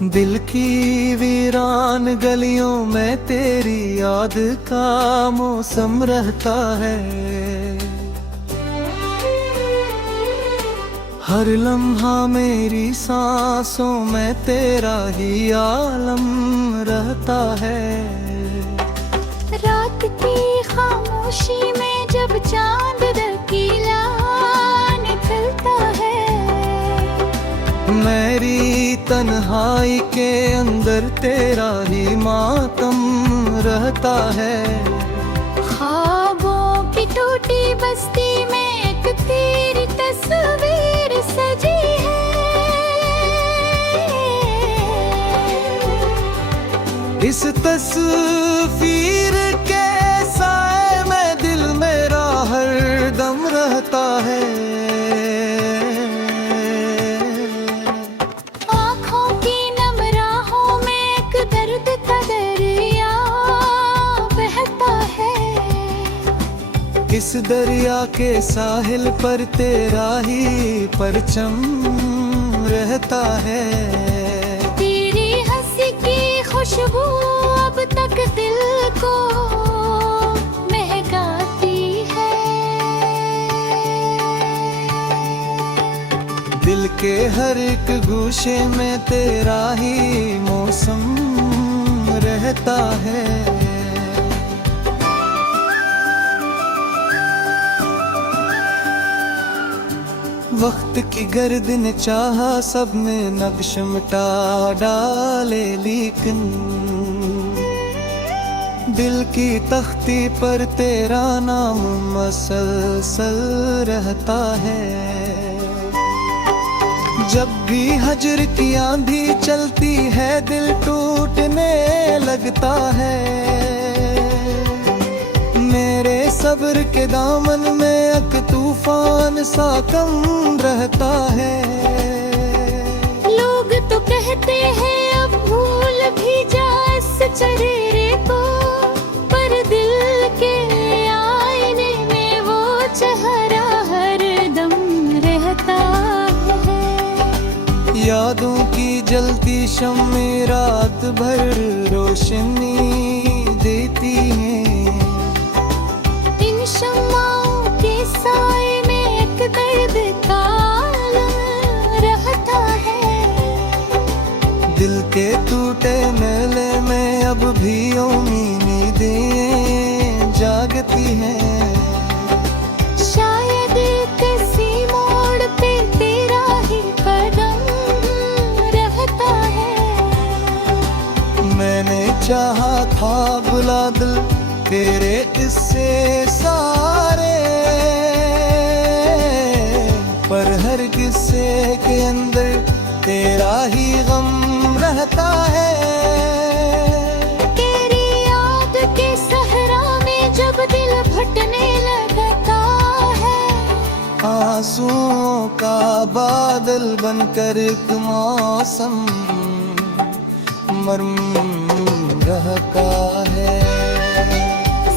दिल की वीरान गलियों में तेरी याद का मौसम रहता है। हर लम्हा मेरी सांसों में तेरा ही आलम रहता है। रात की खामोशी में जब चांद रकीला निकलता है, मेरी तन्हाई के अंदर तेरा ही मातम रहता है। ख्वाबों की टूटी बस्ती में एक तेरी तस्वीर सजी है। इस तस्वीर के साए में दिल मेरा हर दम रहता है। आँखों की नम राहों में एक दर्द का दरिया बहता है। इस दरिया के साहिल पर तेरा ही परचम रहता है। तेरी हंसी की खुशबू अब तक दिल को महकाती है। दिल के हर एक गूशे में तेरा ही मौसम रहता है। वक्त की गर्द ने चाहा सब में नक्श मिटा डाले, लेकिन दिल की तख्ती पर तेरा नाम मसलसल रहता है। जब भी हजर की आंधी चलती है दिल टूटने लगता है। मेरे सब्र के दामन में एक तूफान सा कम रहता है। लोग तो कहते हैं अब भूल भी जा इस चेहरे को, पर दिल के आईने में वो चेहरा हर दम रहता है। यादों की जलती शम्मे रात भर रोशनी देती है। इन शम्माओं के साए में एक दर्द का आलम रहता है। दिल के टूटे मेले में अब भी उम्मीदें जागती हैं। शायद किसी मोड़ पे तेरा ही कदम रहता है। मैंने चाहा था बुला दिल तेरे किस्से सारे, पर हर किस्से के अंदर तेरा ही गम रहता है। तेरी याद के सहरा में जब दिल फटने लगता है, आंसुओं का बादल बनकर एक मौसम मरम रहता है।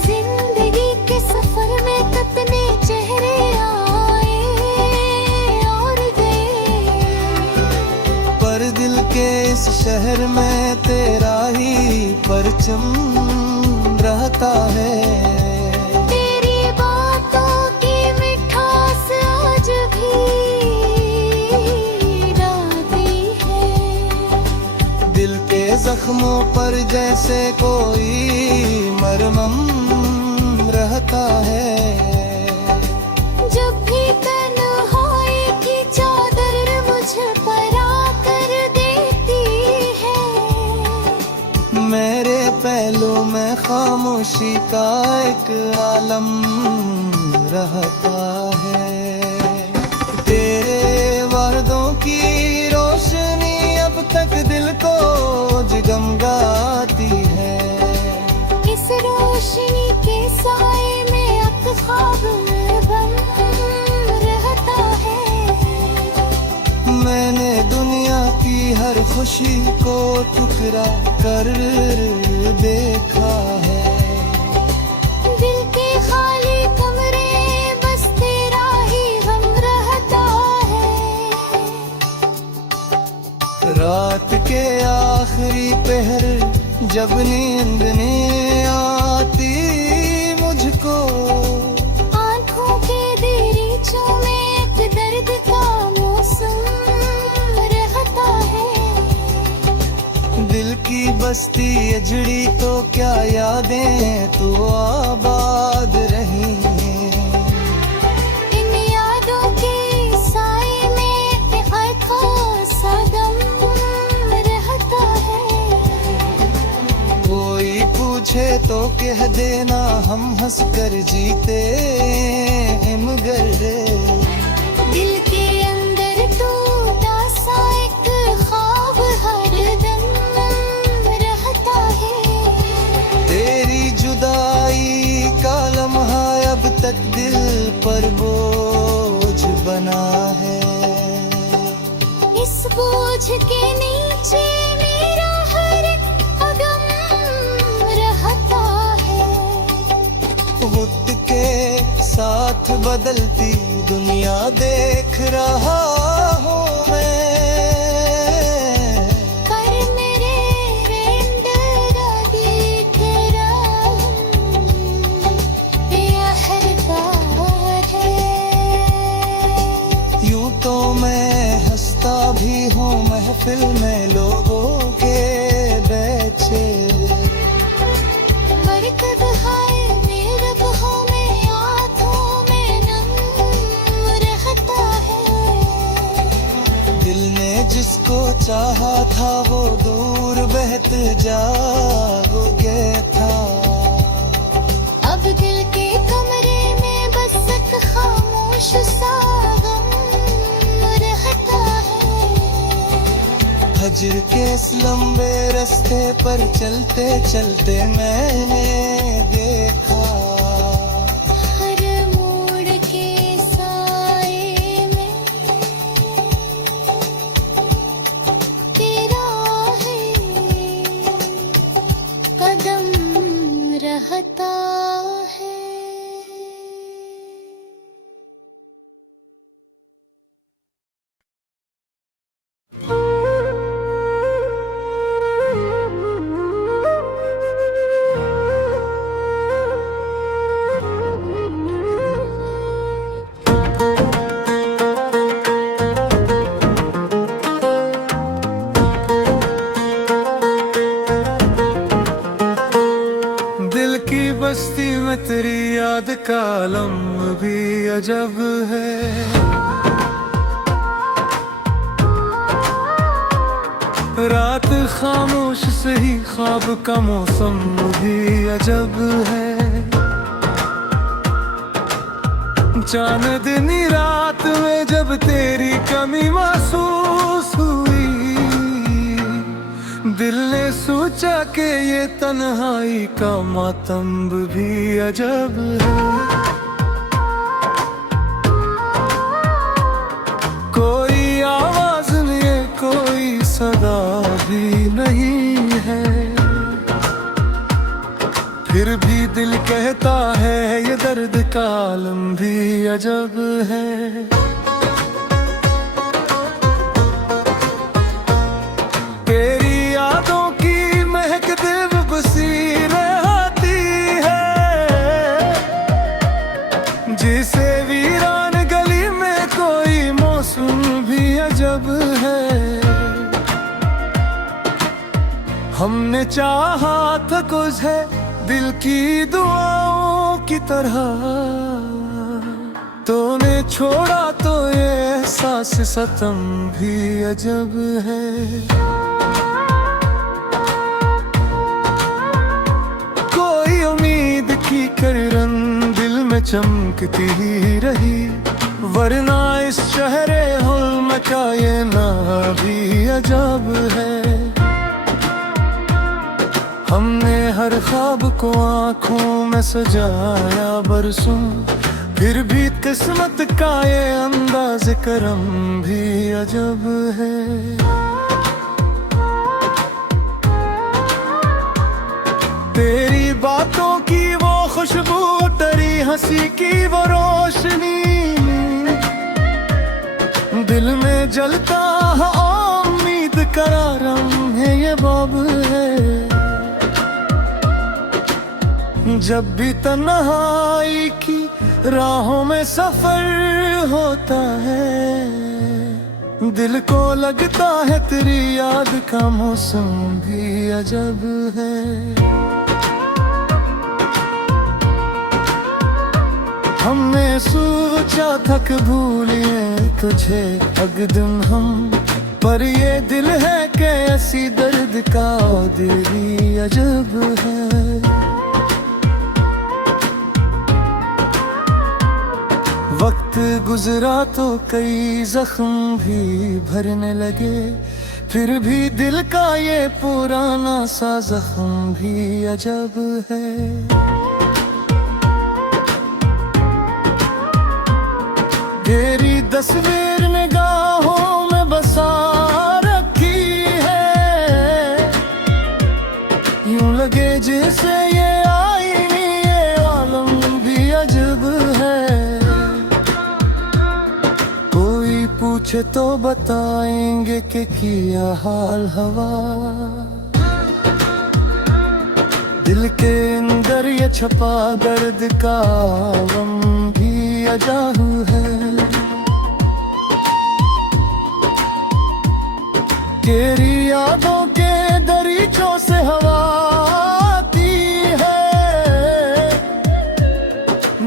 जिंदगी के सफर में कितने चेहरे आए और गए, पर दिल के इस शहर में तेरा ही परचम रहता है। तेरी बातों की मिठास आज भी राती है। दिल के जख्मों पर जैसे कोई मरहम रहता है। जब भी तन्हाई की चादर मुझ पर आकर देती है, मेरे पहलू में खामोशी का एक आलम रहता है। तेरे वादों की रोशनी अब तक दिल को जगमगाती है। इस रोशनी के साए में अब ख्वाब बन रहता है। मैंने दुनिया की हर खुशी को टुकरा कर देखा है। दिल के खाली कमरे बस तेरा ही गम रहता है। रात के जब नींद नहीं आती मुझको, आंखों के दरीचों में एक दर्द का मौसम रहता है। दिल की बस्ती अजड़ी तो क्या यादें तू आबाद रही हैं। इन यादों के साए में एक खासा दम रहता है। कोई पूछे तो कह देना हम हंस कर जीते हैं मगर दिल के अंदर टूटा सा एक ख्वाब हरदम रहता है। तेरी जुदाई का लम्हा अब तक दिल पर बोझ बना है। इस बोझ के नीचे मेरा हर कदम रहता है। वक्त के साथ बदलती दुनिया देख रहा हूँ मैं, पर मेरे रेंडरा दिख रहा हूँ, यह हरदार है। यूं तो मैं हंसता भी हूँ महफिल में लोगों के बैठे, पर कब हाय मेरे बहों में आँखों में नम रहता है। दिल ने जिसको चाहा था वो दूर बहत जा हो गया था। अब दिल के कमरे में बस एक खामोश सा गम रहता है। हजर के इस लंबे रास्ते पर चलते चलते मैंने देखा, हर मोड़ के साए में तेरा है कदम रहता है। दिल की बस्ती में तेरी याद का आलम भी अजब है। रात खामोश से ही ख्वाब का मौसम भी अजब है। चांदनी रात में जब तेरी कमी महसूस हुई, दिल ने सोचा कि ये तन्हाई का मातम भी अजब है। कोई आवाज नहीं, कोई सदा भी नहीं है, फिर भी दिल कहता है ये दर्द का आलम भी अजब है। तेरी यादों की महक दिल बसी रहती है, जिसे वीरान गली में कोई मौसम भी अजब है। हमने चाहा था कुछ है दिल की दुआओं की तरह, तूने छोड़ा तो ये एहसास सतम भी अजब है। कोई उम्मीद की किरण दिल में चमकती ही रही, वरना इस शहरे हुल्म का ये ना भी अजब है। हमने हर ख्वाब को आँखों में सजाया बरसों, फिर भी किस्मत का ये अंदाज करम भी अजब है। तेरी बातों की वो खुशबू, तेरी हंसी की वो रोशनी, दिल में जलता है उम्मीद करारम है ये बाब है। जब भी तन्हाई की राहों में सफर होता है, दिल को लगता है तेरी याद का मौसम भी अजब है। हमने सोचा था कि भूलिए तुझे अगदन हम, पर ये दिल है कि ऐसी दर्द का दिल भी अजब है। वक्त गुजरा तो कई जख्म भी भरने लगे, फिर भी दिल का ये पुराना सा जख्म भी अजब है। तेरी तस्वीर निगाहों में बसा रखी है, यूं लगे जैसे ये आईनी ये आलम भी अजब है। कोई पूछे तो बताएंगे कि किया हाल हवा, दिल के अंदर ये छपा दर्द का गम भी अजाहू है। तेरी यादों के दरीचों से हवा आती है,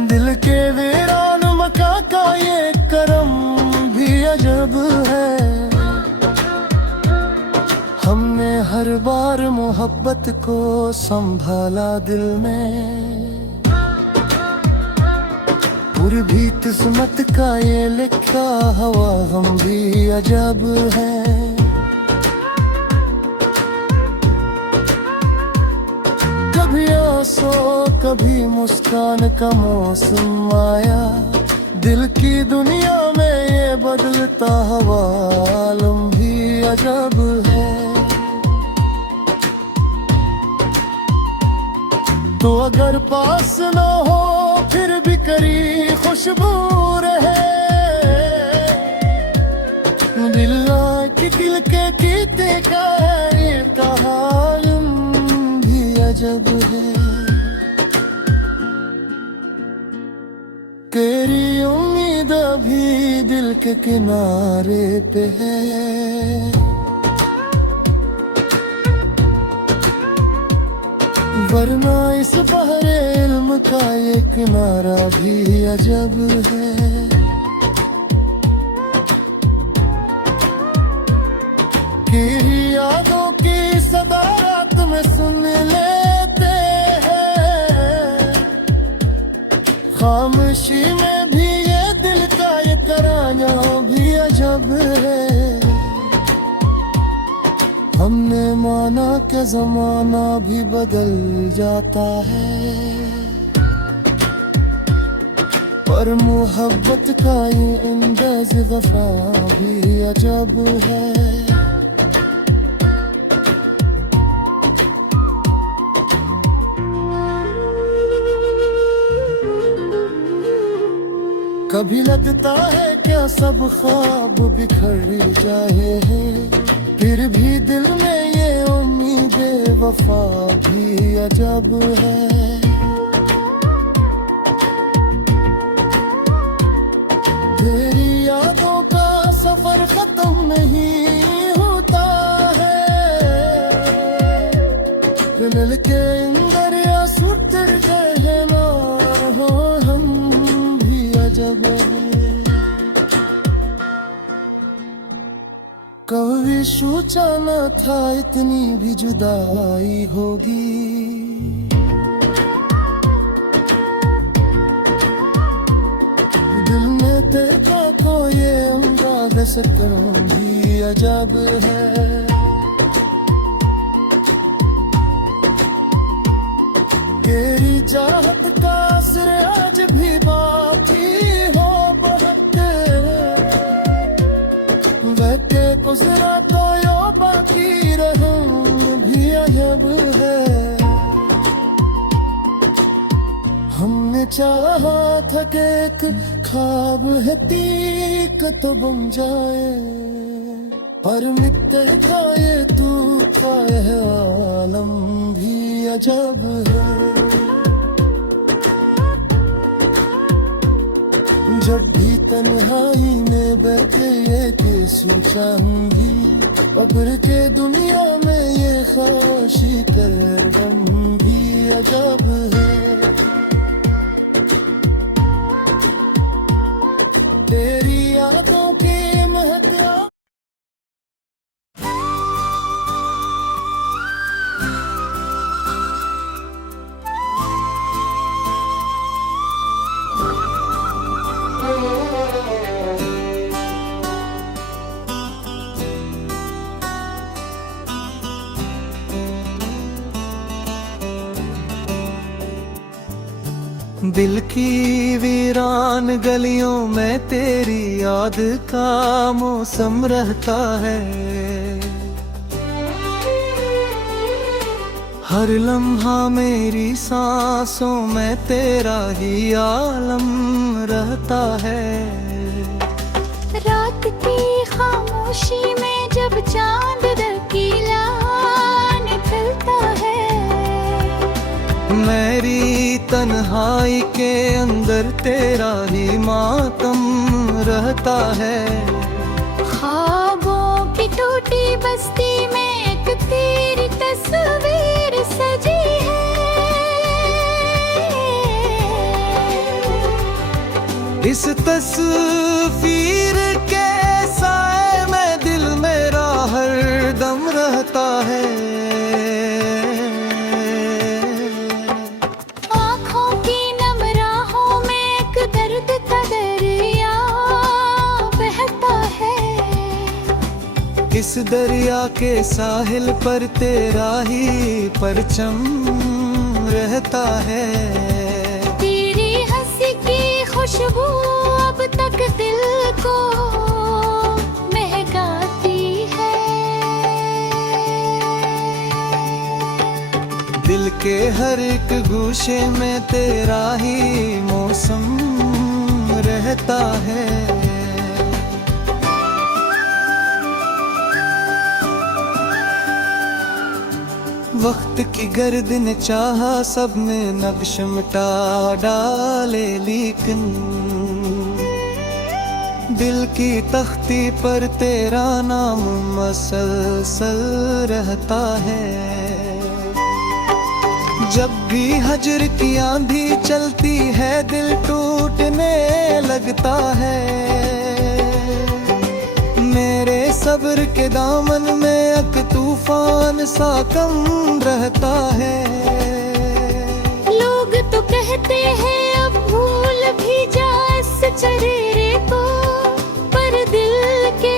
दिल के वीरान मका का ये करम भी अजब है। हमने हर बार मोहब्बत को संभाला दिल में, और भी किस्मत का ये लिखा हुआ गम भी अजब है। कभी आंसू कभी मुस्कान का मौसम आया, दिल की दुनिया में ये बदलता हुआ आलम भी अजब है। तो अगर पास न हो फिर भी करी खुशबू रहे, दिल की दिल के कीते का है ये कहालम भी अजब है। तेरी उम्मीद अभी दिल के किनारे पे है, वरना इस बहरे इल्म का ये किनारा भी अजब है। तेरी यादों की सदारत में सुन लेते हैं, खामोशी में भी ये दिल का ये तराना भी अजब है। हमने माना कि जमाना भी बदल जाता है, पर मोहब्बत का ये अंदाज़ वफा भी अजब है। कभी लगता है क्या सब ख्वाब बिखर जाए हैं, फिर भी दिल में ये उम्मीद वफा भी अजब है। तेरी यादों का सफर खत्म नहीं होता है, दिल के अंदर या सुतर कहना हो हम भी अजब है। कभी सोचा न था इतनी भी जुदाई होगी, दिल ने देखा तो ये अंदाज़ सकरों भी अजब है। तेरी चाहत का असर आज भी बाकी हो बहुत, वैसे गुजरा तो यो बाकी रहूं भी अजब है। हमने चाहा था कि एक ख्वाब है तीक तो बन जाए, पर मिटते का ये तू का ये आलम भी अजब है। जब भी तन्हाई में बैठे ये कि सोचाऊंगी अब्र के दुनिया में ये खामोशी कर गम भी अजब है। तेरी यादों की महत्या दिल की वीरान गलियों में तेरी याद का मौसम रहता है। हर लम्हा मेरी सांसों में तेरा ही आलम रहता है। रात की खामोशी में जब चांद रकीला निकलता है, मेरी तन्हाई के अंदर तेरा ही मातम रहता है। ख्वाबों की टूटी बस्ती में एक तेरी तस्वीर सजी है। इस तस्वीर के साए में दिल मेरा हर दम रहता है। इस दरिया के साहिल पर तेरा ही परचम रहता है। तेरी हंसी की खुशबू अब तक दिल को महकाती है। दिल के हर एक गूशे में तेरा ही मौसम रहता है। वक्त की गर्द ने चाहा सबने नक्श मिटा डाले, लेकिन दिल की तख्ती पर तेरा नाम मसलसल रहता है। जब भी हजर की आंधी चलती है दिल टूटने लगता है। मेरे सब्र के दामन में एक तूफान सा कम रहता है। लोग तो कहते हैं अब भूल भी जा इस चेहरे को, पर दिल के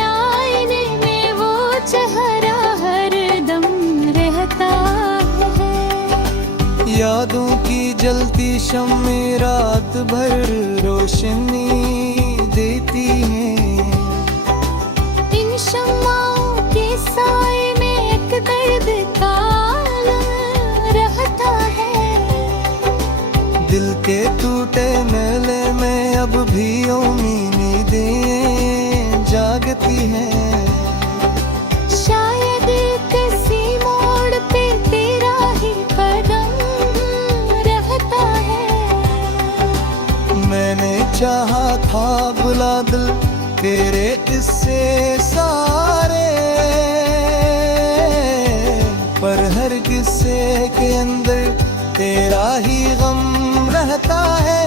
आईने में वो चेहरा हर दम रहता है। यादों की जलती शम्मे रात भर रोशनी देती है। शम्माओं के साए में एक दर्द काला रहता है। दिल के टूटे मेले में अब भी उम्मीदें जागती हैं। शायद किसी मोड़ पे तेरा ही कदम रहता है। मैंने चाहा था बुला दिल तेरे किस्से सारे, पर हर किस्से के अंदर तेरा ही गम रहता है।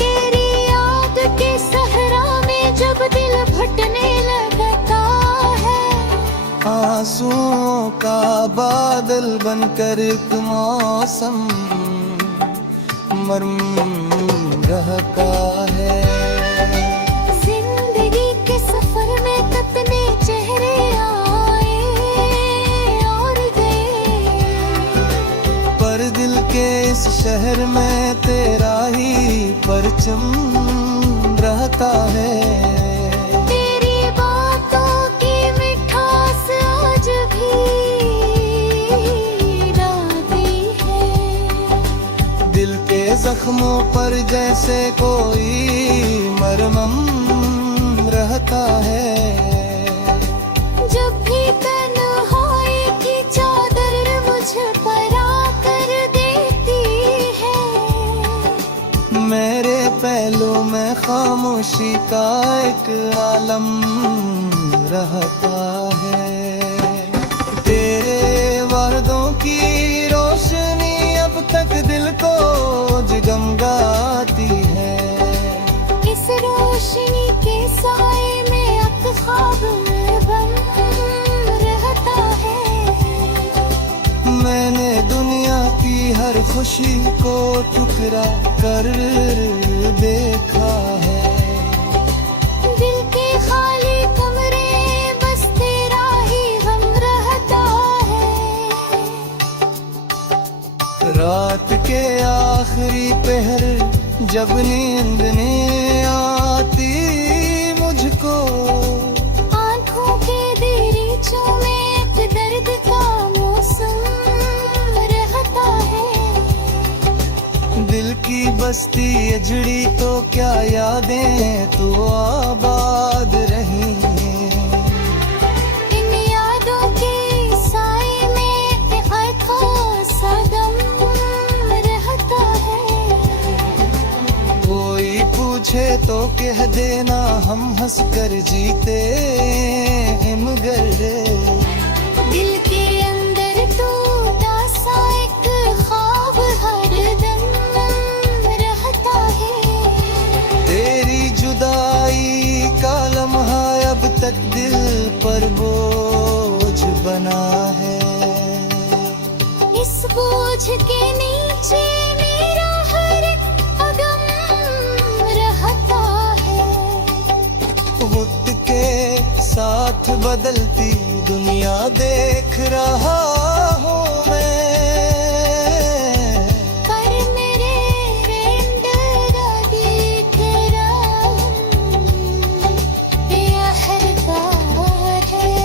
तेरी याद के सहरा में जब दिल भटने लगता है, आंसुओं का बादल बनकर एक मौसम मरम रहता है। जिंदगी के सफर में कितने चेहरे आए और गए, पर दिल के इस शहर में तेरा ही परचम रहता है। तेरी बातों की मिठास आज भी राती है। दिल के जख्मों पर जैसे कोई मरहम रहता है। जब भी तन्हाई की चादर मुझ पर आकर देती है, मेरे महलों में खामोशी का एक आलम रहता है। तेरे वादों की रोशनी अब तक दिल को जगमगाती है। इस रोशनी के साए में अब ख्वाब में बन रहता है। मैंने दुनिया की हर खुशी को टुकरा कर देखा है। दिल के खाली कमरे बस तेरा ही गम रहता है। रात के आखिरी पहर जब नींद नहीं आती मुझको, आंखों के दरीचों में एक दर्द का मौसम रहता है। दिल की बस्ती अजड़ी तो क्या यादें तो आबाद रही हैं। इन यादों के साए में एक खासा गम रहता है। कोई पूछे तो कह देना हम हंस कर जीते हैं मगर दिल के अंदर टूटा सा एक ख्वाब हरदम रहता है। तेरी जुदाई का लम्हा अब तक दिल पर बोझ बना है। इस बोझ के नीचे मेरा हर कदम रहता है। वक्त के साथ बदलती दुनिया देख रहा हूँ मैं। पर मेरे रेंडरा देख रहा हूँ, यह हरदार है।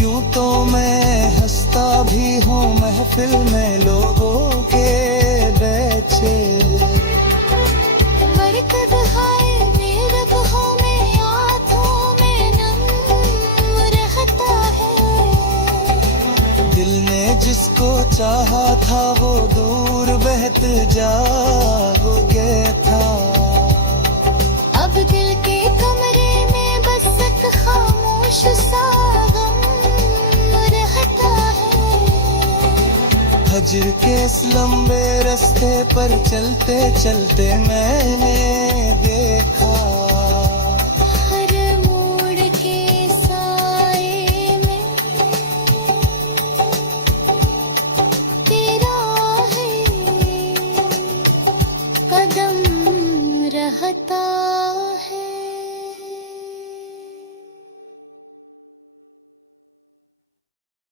यूं तो मैं हंसता भी हूँ महफिल में लोगों के बैठे। पर कब हाय मेरे बहों में आँखों में नम रहता है। दिल ने जिसको चाहा था वो दूर बहत जा गया था। अब दिल के कमरे में बस एक खामोश सा गम रहता है। हजर के इस लंबे रास्ते पर चलते चलते मैंने देखा हर मोड़ के साए में तेरा है कदम रहता